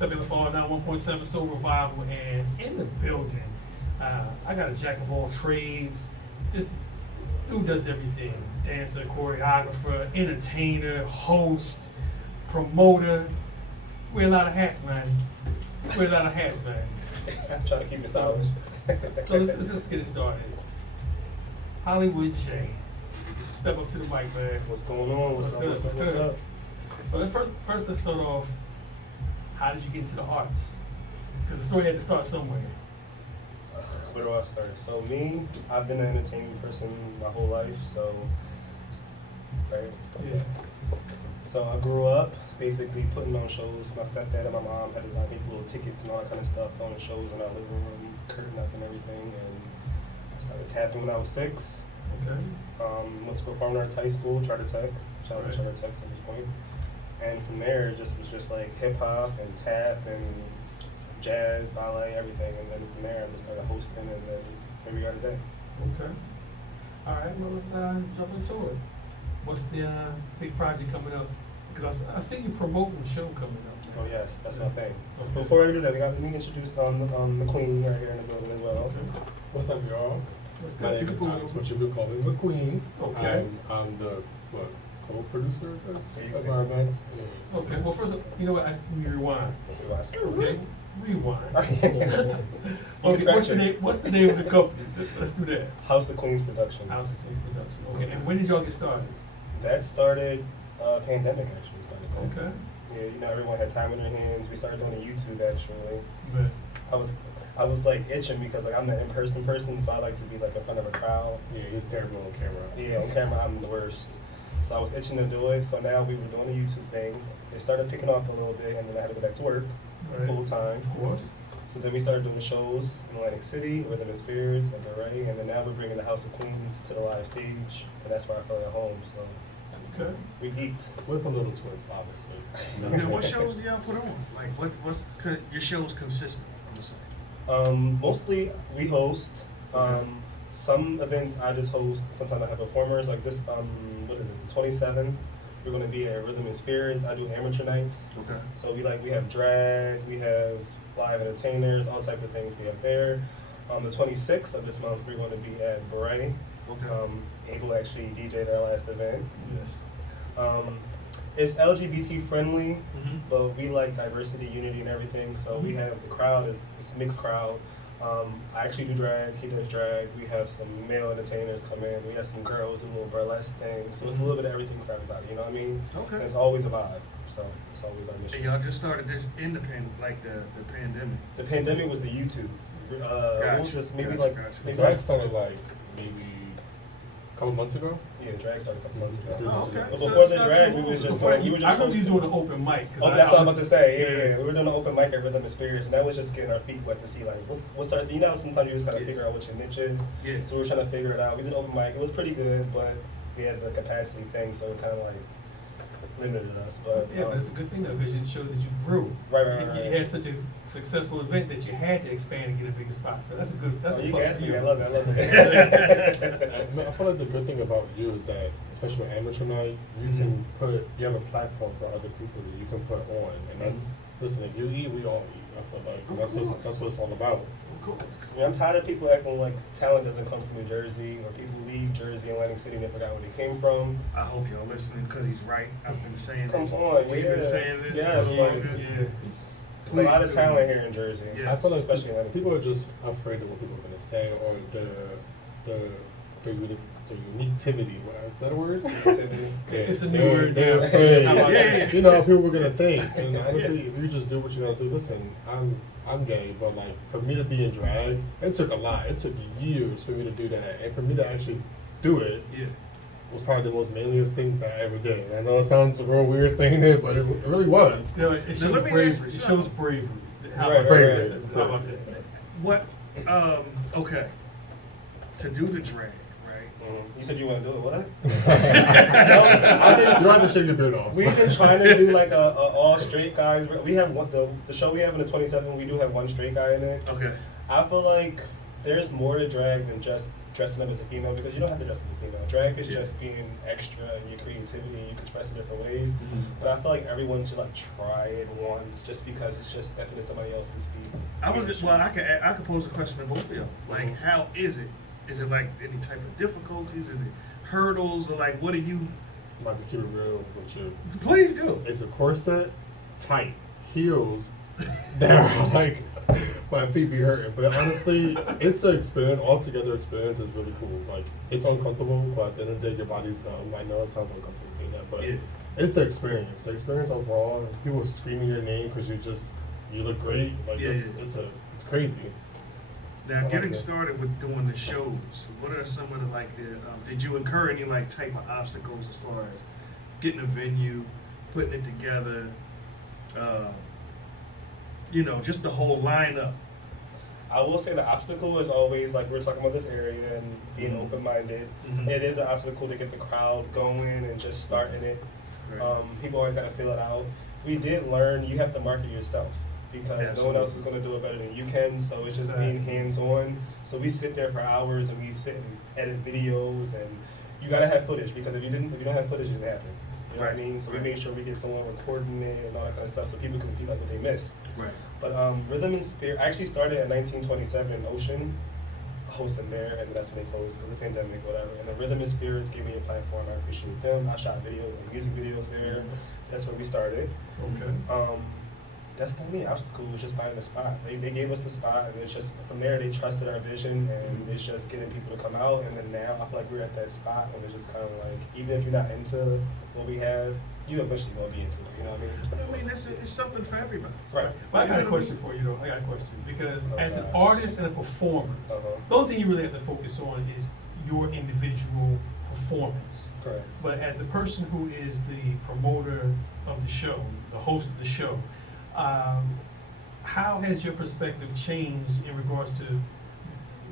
Up in the Fall Down 1.7 Soul Revival, and in the building, I got a jack of all trades. This dude does everything: dancer, choreographer, entertainer, host, promoter. Wear a lot of hats, man. Wear a lot of hats, man. I'm trying to keep it solid. So let's get it started. Hollywood J. Step up to the mic, man. What's going on? What's up? Well, first let's start off. How did you get into the arts? Because the story had to start somewhere. Where do I start? So me, I've been an entertaining person my whole life. So, right? Yeah. So I grew up basically putting on shows. My stepdad and my mom had like little tickets and all that kind of stuff, throwing shows in our living room, curtain up and everything. And I started tapping when I was 6. Okay. Went to Performing Arts High School, Charter Tech. Shout out Right. to Charter Tech at this point. And from there, it was just like hip hop and tap and jazz, ballet, everything. And then from there, I just started hosting, and then here we are today. Okay. All right. Well, let's jump into it. What's the big project coming up? Because I see you promoting the show coming up. Oh yes, that's my thing. Okay. Before I do that, we introduced McQueen right here in the building as well. Okay. What's up, y'all? Let's My go. name is Alex, what you could call me McQueen. Okay. I'm the co-producer of this, There you of go. our events. Okay. Well, first, you know what? Let me rewind. Okay. Rewind. Okay. What's the name of the company? Let's do that. House of Queens Productions. House of Production. Okay. And when did y'all get started? That started pandemic actually started. That. Okay. Yeah, everyone had time in their hands. We started doing a YouTube actually. But I was like itching because like I'm the in-person person, so I like to be like in front of a crowd. Yeah, he's terrible on camera. Yeah, on camera I'm the worst. So I was itching to do it. So now we were doing a YouTube thing. It started picking up a little bit, and then I had to go back to work Right. full time. Of course. So then we started doing shows in Atlantic City, Rhythm and Spirits, and Delray, and then now we're bringing the House of Queens to the live stage, and that's where I feel at home. So Okay. we geeked. With a little twist, obviously. Now, what shows do y'all put on? Like, what's your shows consistent? I'm just saying. Mostly we host. Okay. Some events I just host. Sometimes I have performers. Like this, what is it? The 27th. We're gonna be at Rhythm and Spirits. I do amateur nights. Okay. So we have drag, we have live entertainers, all type of things we have there. On the 26th of this month, we're going to be at Beret. Okay. Abel actually DJ'd our last event. Yes. It's LGBT friendly, Mhm. but we like diversity, unity, and everything. So we have the crowd, it's a mixed crowd. I actually do drag, he does drag. We have some male entertainers come in. We have some girls do little burlesque things. So it's a little bit of everything for everybody, you know what I mean? Okay. And it's always a vibe. So it's always our And mission. y'all just started this independent, like the pandemic. The pandemic was the YouTube. What was this? Maybe like maybe Drag like started like maybe a couple months ago. yeah, drag started a couple months ago. Oh, okay. But So before it's the not drag, too we was long. just Before doing, you, we were I just remember you hosting. doing an open mic. Oh, that's what I'm about to say. Yeah. We were doing an open mic at Rhythm and Spirits, and that was just getting our feet wet to see like what's our. You know, sometimes you just gotta Yeah. figure out what your niche is. Yeah. So we were trying to figure it out. We did open mic. It was pretty good, but we had the capacity thing, so it kind of like limited us. But Yeah, but it's a good thing though, because it showed that you grew. Right. You had such a successful event that you had to expand and get a bigger spot. So that's a good. That's Oh, a you plus gassed for me. you. I love it. I feel like the good thing about you is that, especially with amateur night, you you have a platform for other people that you can put on, and that's listen. If you eat, we all eat. I feel like that's what it's all about. Of course. Yeah, I'm tired of people acting like talent doesn't come from New Jersey, or people leave Jersey and Atlantic City and they forgot where they came from. I hope y'all listening because he's right. I've been saying Come this. on, We've yeah. been saying this. Yes, for like, years. Yeah. There's a lot of Please talent do. here in Jersey. Yeah. I feel like especially in Atlantic people City. are just afraid of what people are gonna say, or the uniquetivity. Is that a word? Creativity. It's a new they're- word They're now. afraid. How about that? You know how people were gonna think. And honestly, if you just do what you gotta do, listen, I'm gay, but like for me to be in drag, it took a lot. It took years for me to do that, and for me to actually do it Yeah. was probably the most manliest thing that I ever did. I know it sounds real weird saying it, but it really was. You know, it Now, shows let me bravery. ask It you shows something. bravery. How Right, about right, that? right. How about that? What? Okay. To do the drag, right? You said you want to do it, what? I think you have to shave your beard off. We've been trying to do like a all straight guys. We have the show we have in the 27th. We do have one straight guy in it. Okay. I feel like there's more to drag than just dressing up as a female because you don't have to dress as a female. Drag is Yeah. just being extra and your creativity and you can express it different ways. Mhm. But I feel like everyone should like try it once just because it's just stepping into somebody else's feet. I could pose a question to both of y'all. Like, how is it? Is it like any type of difficulties? Is it hurdles or like what are you? I'm about to keep it real with you. Please do. It's a corset, tight, heels. Down, like my feet be hurting. But honestly, it's an experience. Altogether, experience is really cool. Like it's uncomfortable, but at the end of the day, your body's numb. I know it sounds uncomfortable saying that, but Yeah. it's the experience. The experience overall. People screaming your name because you look great. Like Yeah, it's crazy. Now, like getting that. started with doing the shows, what are some of the like? Did you incur any like type of obstacles as far as getting a venue, putting it together? You know, just the whole lineup. I will say the obstacle is always like we're talking about this area and being Mhm. open-minded. Mhm. It is an obstacle to get the crowd going and just starting it. Right. People always got to feel it out. We did learn you have to market yourself because no one else is going to do it better than you can. So it's just being hands-on. So we sit there for hours and we sit and edit videos and you got to have footage because if you don't have footage, it didn't happen. You know what I Right. mean? So Right. we make sure we get someone recording it and all that kind of stuff so people can see like what they missed. Right. But Rhythm and Spirit, I actually started in 1927 in Ocean, hosting there, and that's when they closed because of the pandemic, whatever. And the Rhythm and Spirits gave me a platform. I appreciate them. I shot video and music videos there. That's where we started. Okay. That's the only obstacle was just finding a spot. They gave us the spot, and it's just from there they trusted our vision, and it's just getting people to come out. And then now I feel like we're at that spot, and it's just kind of like even if you're not into what we have, you eventually gonna be into it. You know what I mean? But I mean, it's something for everybody. Right. But I got a question for you though. I got a question because Oh, as an gosh. artist and a performer, Uh-huh. the only thing you really have to focus on is your individual performance. Correct. But as the person who is the promoter of the show, the host of the show, how has your perspective changed in regards to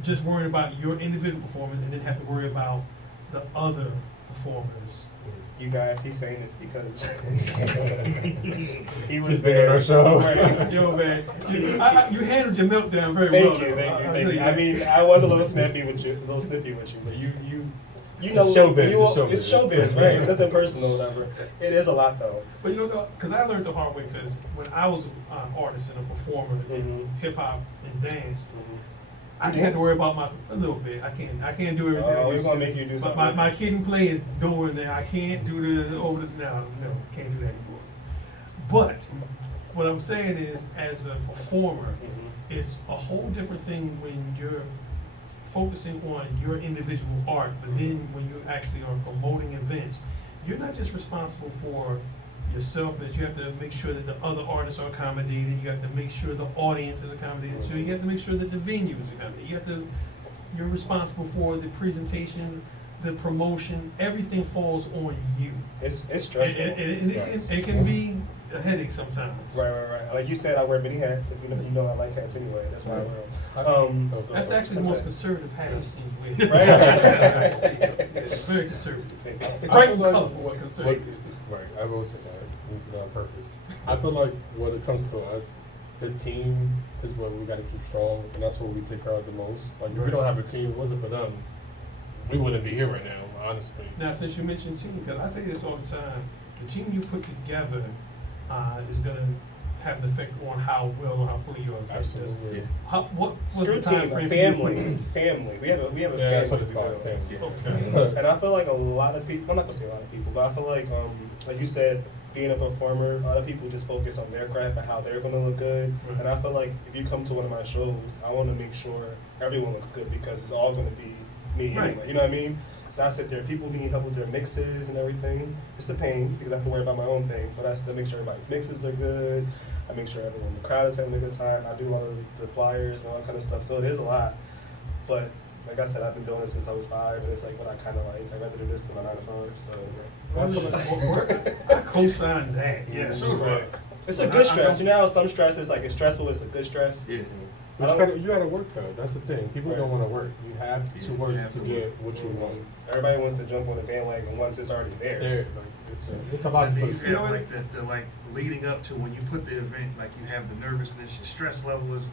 just worrying about your individual performance and then have to worry about the other performers? You guys, he's saying this because he was He's been there. on our show. Right. Yo, man, you handled your meltdown very Thank well. you, though. thank I'll you, tell thank you. I that. mean, I was a little snippy with you, but you know, It's showbiz, you- it's showbiz. it's showbiz, right? It's nothing personal, whatever. It is a lot though. But you know, because I learned the hard way. Because when I was an artist and a performer in Mhm. hip hop and dance, Mm-hmm. I just had to worry about a little bit. I can't do everything. I Oh, we're used gonna to. make you do But something. My kid and play is doing that. I can't do the over the no, can't do that anymore. But what I'm saying is, as a performer, Mhm. it's a whole different thing when you're focusing on your individual art, but then when you actually are promoting events, you're not just responsible for yourself, but you have to make sure that the other artists are accommodated. You have to make sure the audience is accommodated. So you have to make sure that the venue is accommodated. You're responsible for the presentation, the promotion. Everything falls on you. It's And, stressful. it can be a headache sometimes. Right. Like you said, I wear many hats. If you know I like hats anyway. That's why I wear them. That's actually the most Okay. conservative hat I've seen you wear. Right. Very conservative. I Bright feel and like colorful, but conservative. Right, I will say that. We did it on purpose. I feel like when it comes to us, the team is what we got to keep strong, and that's what we take care of the most. Like if we don't have a team, if it wasn't for them, we wouldn't be here right now, honestly. Now, since you mentioned team, because I say this all the time, the team you put together is going to have an effect on how well or how poorly your event does. Absolutely. What was Screw the time team, frame family. for Family. We have a Yeah, family. that's what it's we called, build. family. you? Okay. And I feel like a lot of people, I'm not gonna say a lot of people, but I feel like you said, being a performer, a lot of people just focus on their craft and how they're gonna look good. Right. And I feel like if you come to one of my shows, I wanna make sure everyone looks good because it's all gonna be me Right. anyway, you know what I mean? So I sit there, people need help with their mixes and everything. It's a pain because I have to worry about my own thing, but I still make sure everybody's mixes are good. I make sure everyone in the crowd is having a good time. I do a lot of the flyers and all that kind of stuff, so it is a lot. But like I said, I've been doing it since I was 5, and it's like what I kind of like. I'd rather do this than my 9 to 5. So I co-sign that. Yes. So, Right. It's a good stress. You know how some stress is like it's stressful. It's a good stress. Yeah. But you gotta work though. That's the thing. People Right. don't want to work. You have Yeah, to work you have to to get work. what you want. Everybody wants to jump on the bandwagon once it's already there. There, like, it's a lot And to then put. you have like the like leading up to when you put the event, like you have the nervousness, your stress level is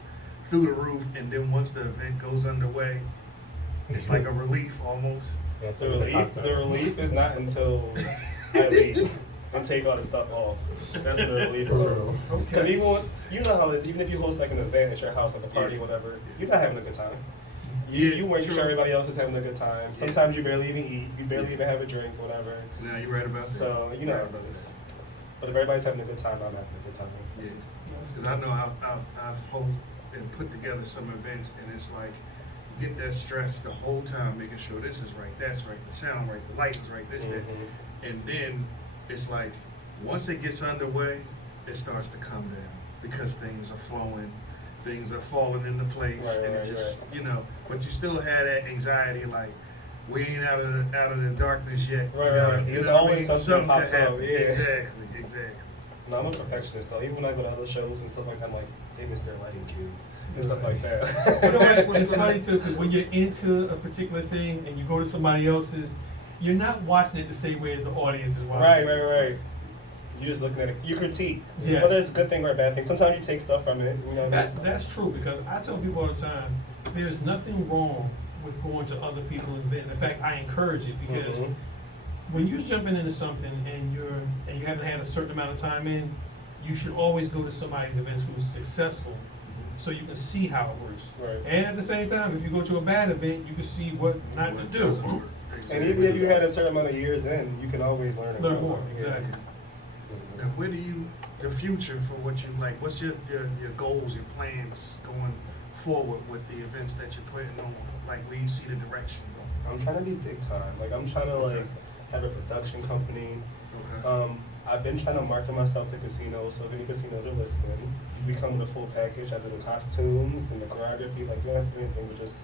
through the roof, and then once the event goes underway, It's like a relief almost. Yeah, The so with relief, content. the relief is not until I leave and take all the stuff off. That's the relief. For real. Because Okay. you know how it is, even if you host like an event at your house, like a party, Yeah. whatever, you're not having a good time. Yeah, You make sure true. everybody else is having a good time. Yeah. Sometimes you barely even eat, you barely even have a drink, whatever. Now you're right about that. So, you know how it is. But if everybody's having a good time, I'm having a good time. Yeah, because I know I've hosted and put together some events, and it's like you get that stress the whole time, making sure this is right, that's right, the sound right, the lighting's right, this, that, Mhm. and then it's like once it gets underway, it starts to come down because things are flowing, things are falling into place, Right, and right, it just right. you know, but you still have that anxiety like. We ain't out of the darkness yet. Right, You gotta- right. you There's know what I always mean? something could pops up, happen. yeah. Exactly. No, I'm a perfectionist though. Even when I go to other shows and stuff like that, I'm like, they missed their lighting cue and stuff like that. You know, it's funny too, because when you're into a particular thing and you go to somebody else's, you're not watching it the same way as the audience is watching. Right. You're just looking at it. You critique. Yes. Whether it's a good thing or a bad thing. Sometimes you take stuff from it. You know. That's true, because I tell people all the time, there's nothing wrong with going to other people's events. In fact, I encourage it, because Mhm. when you're jumping into something and you haven't had a certain amount of time in, you should always go to somebody's events who's successful, so you can see how it works. Right. And at the same time, if you go to a bad event, you can see what not to What do. doesn't work. And even if you had a certain amount of years in, you can always learn. and Learn grow. more, Yeah. exactly. And where do you, the future for what you like, what's your goals, your plans going forward with the events that you're putting on? Like where you see the direction going? I'm trying to be big time. Like I'm trying to like have a production company. Okay. I've been trying to market myself to casinos, so if any casinos are listening, you become the full package. I do the costumes and the choreography, like you don't have to do anything but just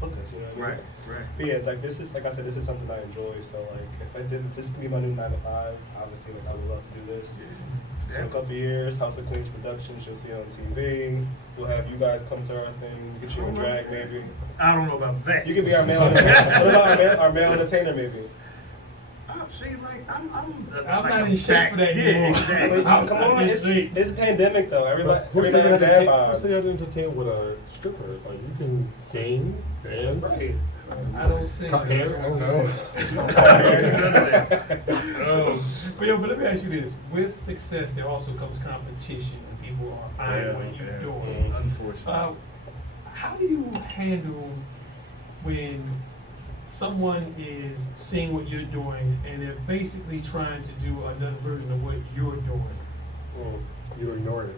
book us, you know what I mean? Right. But yeah, like this is, like I said, this is something I enjoy, so like if this could be my new 9 to 5, obviously like I would love to do this. So in a couple years, House of Queens Productions, you'll see it on TV. We'll have you guys come to our thing, get you in drag maybe. I don't know about that. You can be our male entertainer. What about our male entertainer maybe? See, like I'm I'm like not a in shape for that yeah, anymore. exactly. Like, I'm come not on, in it's shape. a pandemic though. Everybody Who said you has had to dad take- who said you had bods. to entertain with a stripper? Like you can sing, dance, Right. I don't sing. cut hair. I don't know. None of that. But let me ask you this: with success, there also comes competition, and people are eyeing what you're doing. Unfortunately. How do you handle when someone is seeing what you're doing and they're basically trying to do another version of what you're doing? You ignore it.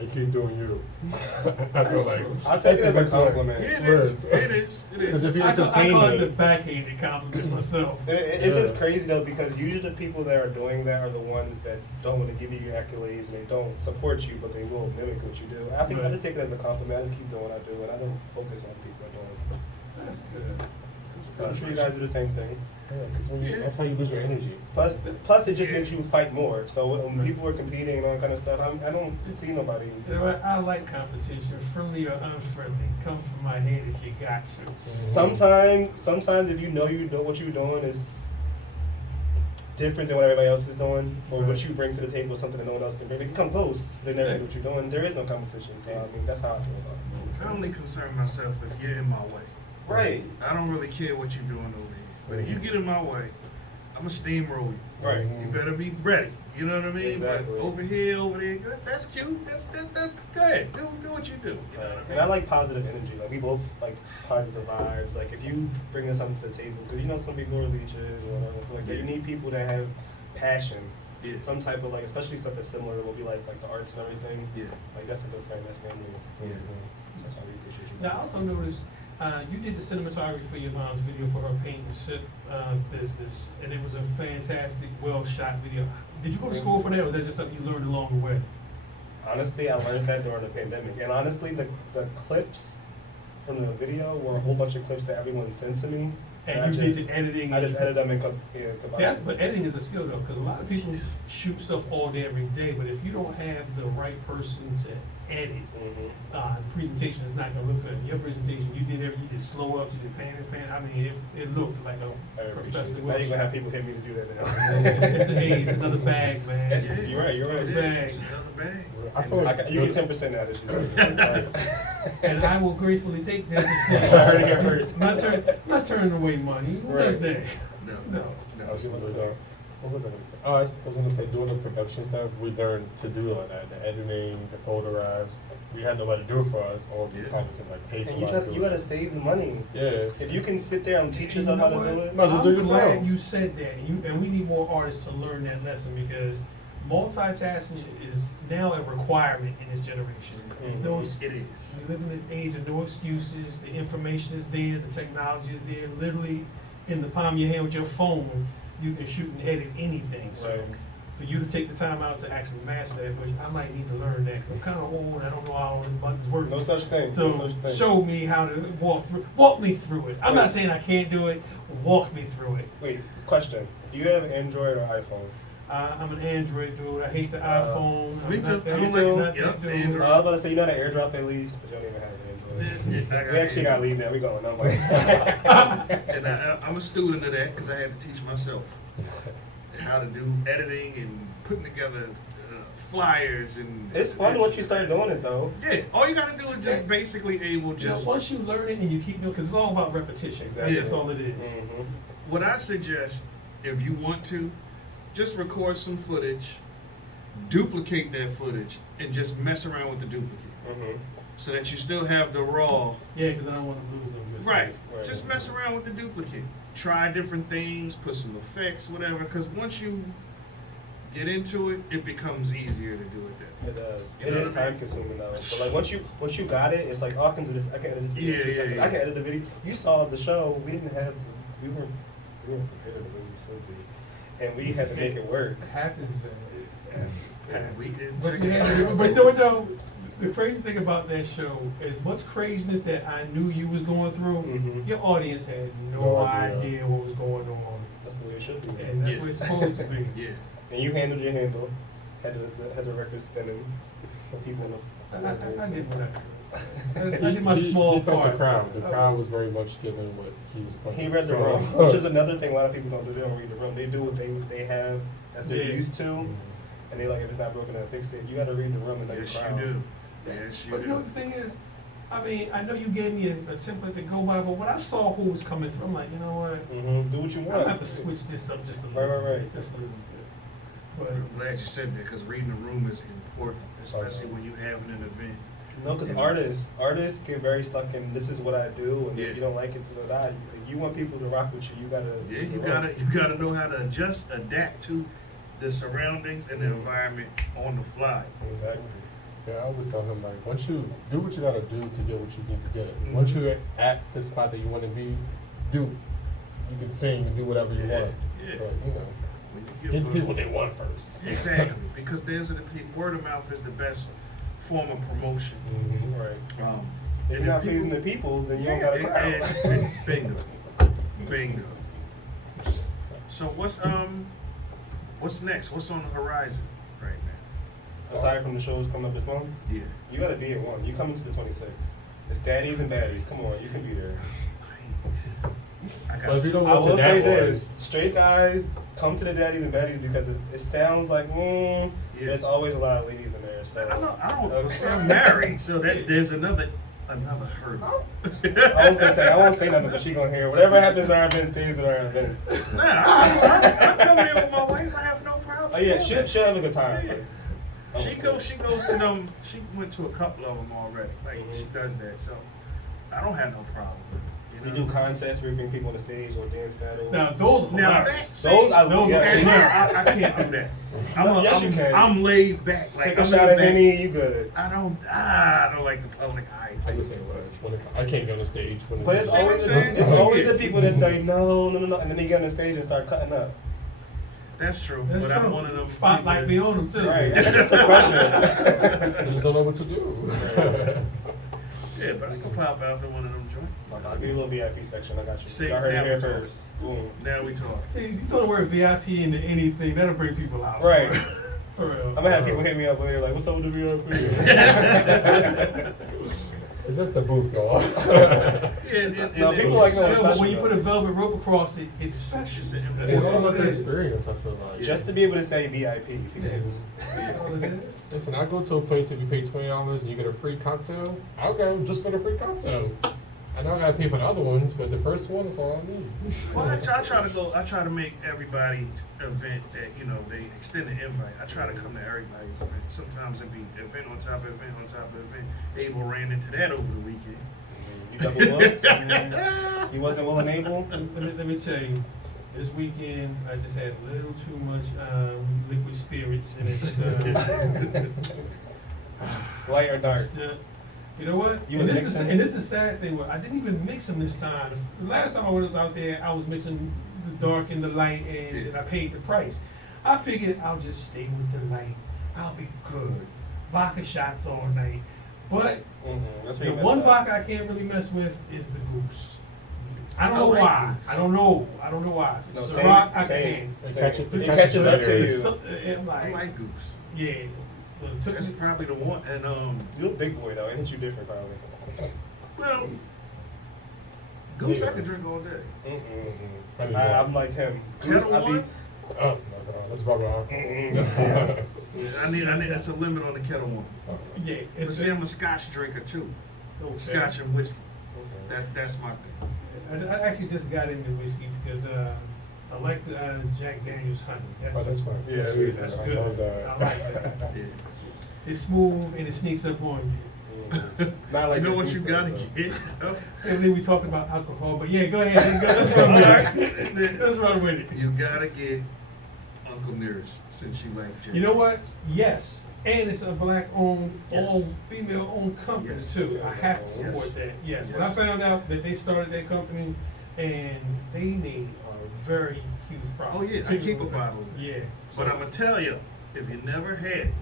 And keep doing you. I feel That's like true. I'll take it as a that's the best way. compliment. Yeah, it is. It is. It Because is. if you I call entertain it the it, backhanded compliment myself. It's just Yeah. crazy though, because usually the people that are doing that are the ones that don't want to give you your accolades and they don't support you, but they will mimic what you do. I think I Right. just take it as a compliment. I just keep doing what I do, and I don't focus on people are doing. That's good. I'm sure you guys do the same thing. yeah, that's how you lose your energy. Plus it just makes you fight more. So when people are competing and all that kind of stuff, I don't see nobody. You know what? I like competition, friendly or unfriendly. Come from my head if you got to. Sometimes if you know what you're doing is different than what everybody else is doing, or what you bring to the table is something that no one else can bring. They can come close, but they never do what you're doing. There is no competition. So I mean, that's how I feel about it. I only concern myself if you're in my way. Right. I don't really care what you're doing over here. But if you get in my way, I'm going to steamroll you. Right. You better be ready. You know what I mean? Exactly. But over there, that's cute. That's good. Do what you do. You know what I mean? And I like positive energy. Like we both like positive vibes. Like if you bring us something to the table, because you know some people are leeches or whatever. So like you need people that have passion. Yeah. Some type of like, especially stuff that's similar to what we like the arts and everything. Yeah. Like that's a good friend. That's family. Yeah. That's why we appreciate you. Now, I also noticed you did the cinematography for your mom's video for her paint and sip business, and it was a fantastic, well-shot video. Did you go to school for that, or was that just something you learned along the way? Honestly, I learned that during the pandemic. And honestly, the clips from the video were a whole bunch of clips that everyone sent to me. And you did the editing. I just and- edit them and but editing is a skill though, because a lot of people shoot stuff all day, every day, but if you don't have the right person to edit, the presentation is not gonna look good. Your presentation, you did slow ups, you did pan. I mean, it looked like a professional. Now you're gonna have people hit me to do that now. It's another bag, man. Yeah, you're right. Another bag. It's another bag. I feel like You get 10% out of this. And I will gratefully take 10%. I heard it here first. I'm not turning away money. Who does Right. that? No. I was gonna say, what was I gonna say? Oh, I was gonna say, doing the production stuff, we learned to do all that, the editing, the photo drives. We had nobody do it for us, or we Yeah. probably could like pay And somebody. you gotta save the money. Yeah. If you can sit there and teach You yourself know how to do what? it. Might as well do it I'm glad yourself. you said that, and we need more artists to learn that lesson because multitasking is now a requirement in this generation. It's no, Mhm. It is. we live in an age of no excuses. The information is there, the technology is there. Literally, in the palm of your hand with your phone, you can shoot and edit anything. So, Right. for you to take the time out to actually master that, which I might need to learn that because I'm kind of old. And I don't know how all the buttons work. No such thing. So no such thing. show me how to walk me through it. I'm not saying I can't do it. Walk me through it. Wait, question. Do you have Android or iPhone? I'm an Android dude. I hate the iPhone. Me I'm too. not that- Me I'm too. not that Yep, dude. Android. I was about to say, you know how to AirDrop at least, but you don't even have Android. We actually gotta leave now. We going. I'm like, And I'm a student of that because I had to teach myself how to do editing and putting together flyers and. it's fun once you start doing it though. Yeah, all you gotta do is just basically You know, just. once you learn it and you keep doing, because it's all about repetition. Exactly. That's all it is. Mhm. What I suggest, if you want to, just record some footage, duplicate that footage, and just mess around with the duplicate, Mhm. so that you still have the raw. Yeah, because I don't want to lose them. Right. Right. Just mess around with the duplicate. Try different things, put some effects, whatever. Because once you get into it, it becomes easier to do it then. It does. You It know is what I mean? time consuming though. So like once you got it, it's like, oh, I can do this. I can edit this video in Yeah, 2 yeah, seconds. yeah. I can edit the video. You saw the show. We weren't prepared when we simply, and we had to make it work. Half is bad. Half is bad. We did But check you it had to out. do- but you know what though? The crazy thing about that show, as much craziness that I knew you was going through, Mhm. your audience had no No idea. idea what was going on. That's the way it should be. And that's Yeah. what it's supposed to be. Yeah. And you handled your handle. Had the record spinning. For people in the. I did what I could. I did my small he felt part. the crowd. The crowd was very much given what he was playing. He read the So- room, which is another thing a lot of people don't do. They don't read the room. They do what they have as they're Yeah. used to, and they like if it's not broken up, fix it. You got to read the room and know Yes, the crowd. you do. Yes, you But you know do. what the thing is? I mean, I know you gave me a template to go by, but when I saw who was coming through, I'm like, you know what? Do what you I'm want. gonna have to switch this up just a little Right, right, bit. right. Just a little bit. But I'm glad you said that because reading the room is important, especially when you're having an event. No, because artists get very stuck in this is what I do, and Yeah. if you don't like it, you want people to rock with you. You gotta. Yeah, read the you room. gotta know how to adjust, adapt to the surroundings and the environment on the fly. Exactly. Yeah, I always tell him like, once you do what you gotta do to get what you need to get. Once you're at the spot that you want to be, you can sing and do whatever you Yeah, want. yeah. But you know, When you give people what they want first. Exactly, because word of mouth is the best form of promotion. Right. And If you're not if pleasing people- the people, then you don't got a crowd. and bingo, bingo. So what's next? What's on the horizon right now? Aside from the shows coming up this month, Yeah. you gotta be at one. You coming to the 26th. It's daddies and baddies. Come on, you can be there. I got But if you don't I go to will that say one, this: straight guys come to the daddies and baddies because it sounds like Yeah. there's always a lot of ladies in there. So I don't see, I'm married, so that there's another hurdle. I was gonna say I won't say nothing, but she gonna hear whatever happens at our events stays at our events. Nah, I come here with my wife. I have no problem. Oh yeah, with she'll that. have a good time. Yeah. but- She goes to them. She went to a couple of them already. Like she does that, so I don't have no problem. We do contests where we bring people on the stage or dance battles. now those are Now hilarious. Those I love. Those Yeah. are I can't do that. Yes, you can. I'm laid back. Like, Take a I'm shot laid at back. Henny, you good. I don't like the public eye. I just say when I can't get on the stage when But it's See what always I'm saying? it's always the people that say no, and then they get on the stage and start cutting up. That's true. That's but true. I'm one of them. Spotlight be on them too. Right. That's just the pressure. I just don't know what to do. Yeah, but I can pop out to one of them joints. I'll give you a little VIP section. I got you. See, Y'all heard now it here we talk. first. Boom. Now we talk. See, you throw the word VIP into anything, that'll bring people out. Right. For real. I'm gonna have people hit me up later like, what's up with the VIP? It's just the booth, y'all. No, people like knowing Yeah, but when you special, put a though. velvet rope across it, it's special. It's all about it the is. experience, I feel like. Just to be able to say VIP. People That's all it is. Listen, I go to a place, if you pay $20 and you get a free cocktail, I'll go just for the free cocktail. I know I gotta pay for the other ones, but the first one is all I need. Well, I try to make everybody's event that, you know, they extend the invite. I try to come to everybody's event. Sometimes it be event on top of event on top of event. Abel ran into that over the weekend. You double booked? He wasn't well and able? Let me tell you, this weekend I just had a little too much liquid spirits, and it's Light or dark? still, you know what? You and, was this is, mixing? and this is the sad thing. I didn't even mix them this time. The last time I was out there, I was mixing the dark and the light, and I paid the price. I figured I'll just stay with the light. I'll be good. Vodka shots all night. But That's where the you messed one up. vodka I can't really mess with is the goose. I don't I know like why. goose. I don't know why. No, Ciroc, I same. can. It catches- It it catches up to catches you. So, I'm I like, like Goose. yeah. But it took That's me- probably the one. And You're a big boy though. It hit you different probably. well, Goose Yeah. I could drink all day. I need more. I'm like him. Goose, Kettle I be. one? Oh, my God, let's rock on. I need that's a limit on the kettle one. yeah, But it's see, I'm a Scotch drinker too. Scotch and whiskey. That's my thing. I actually just got into whiskey because I like the Jack Daniel's honey. Oh, that's fine. Yeah, that's good. That's I good. love that. I like that. Yeah. It's smooth and it sneaks up on you. Not like You know your what Goose you though, gotta though. get? though? And then we talking about alcohol, but yeah, go ahead. Let's run with it. Let's run with it. You gotta get Uncle Nearest since she left. You know what? Yes. And it's a black-owned, Yes. all female-owned company Yes. too. I have to support Yes. that. Yes. Yes. When I found out that they started that company, and they made a very huge profit. Oh, yeah, I keep a bottle. Yeah. But I'm gonna tell you, if you never had it,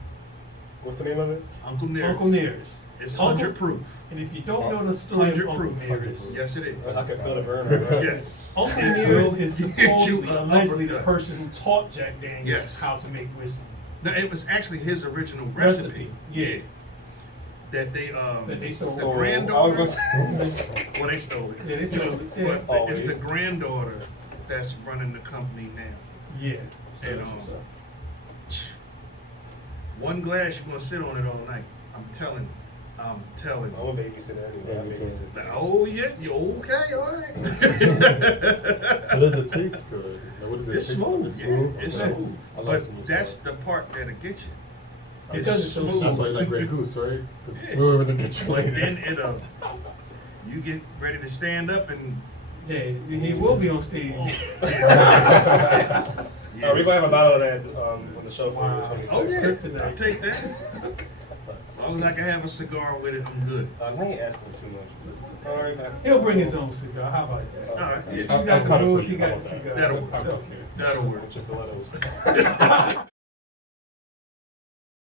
What's the name of it? Uncle Nearest. Uncle Nearest. It's Uncle- 100 proof. And if you don't know the story of 100 Uncle proof. Nearest, Yes, it is. I can feel the burner. Right? Yes. Uncle It Nearest will is hit you supposedly, allegedly, the uppercut. person who taught Jack Daniels Yes. how to make whiskey. No, it was actually his original Recipe, recipe. yeah. That they That they stole. the Oh, granddaughter. I was gonna say- Well, they stole it. Yeah, they stole it. Yeah. But it's the Always. granddaughter that's running the company now. Yeah. And that's what's up. one glass you're gonna sit on it all night. I'm telling you. I'm telling I'm you. a babysitter anyway. Yeah, I me too. babysit. Like, oh yeah, you okay? All right. But does it taste good? Like, what does it It's taste smooth. like? It's Yeah, smooth? it's Okay. smooth. I like But smooth that's stuff. the part that'll get you. It's Because it's so smooth. That's why you like Grey Goose, right? 'Cause it's smooth when it gets you But then later. you get ready to stand up and Yeah, he will be on stage. We're gonna have a bottle of that on the show for Wow. the 26th. oh yeah, Kryptonite. I'll take that. As long as I can have a cigar with it, I'm good. I ain't asking too much. Just, all right, man. He'll bring his own cigar. How about that? All right, You yeah, got the kinda rules, pushing he got all the that. cigar. That'll work. Okay. that'll work. Just a little.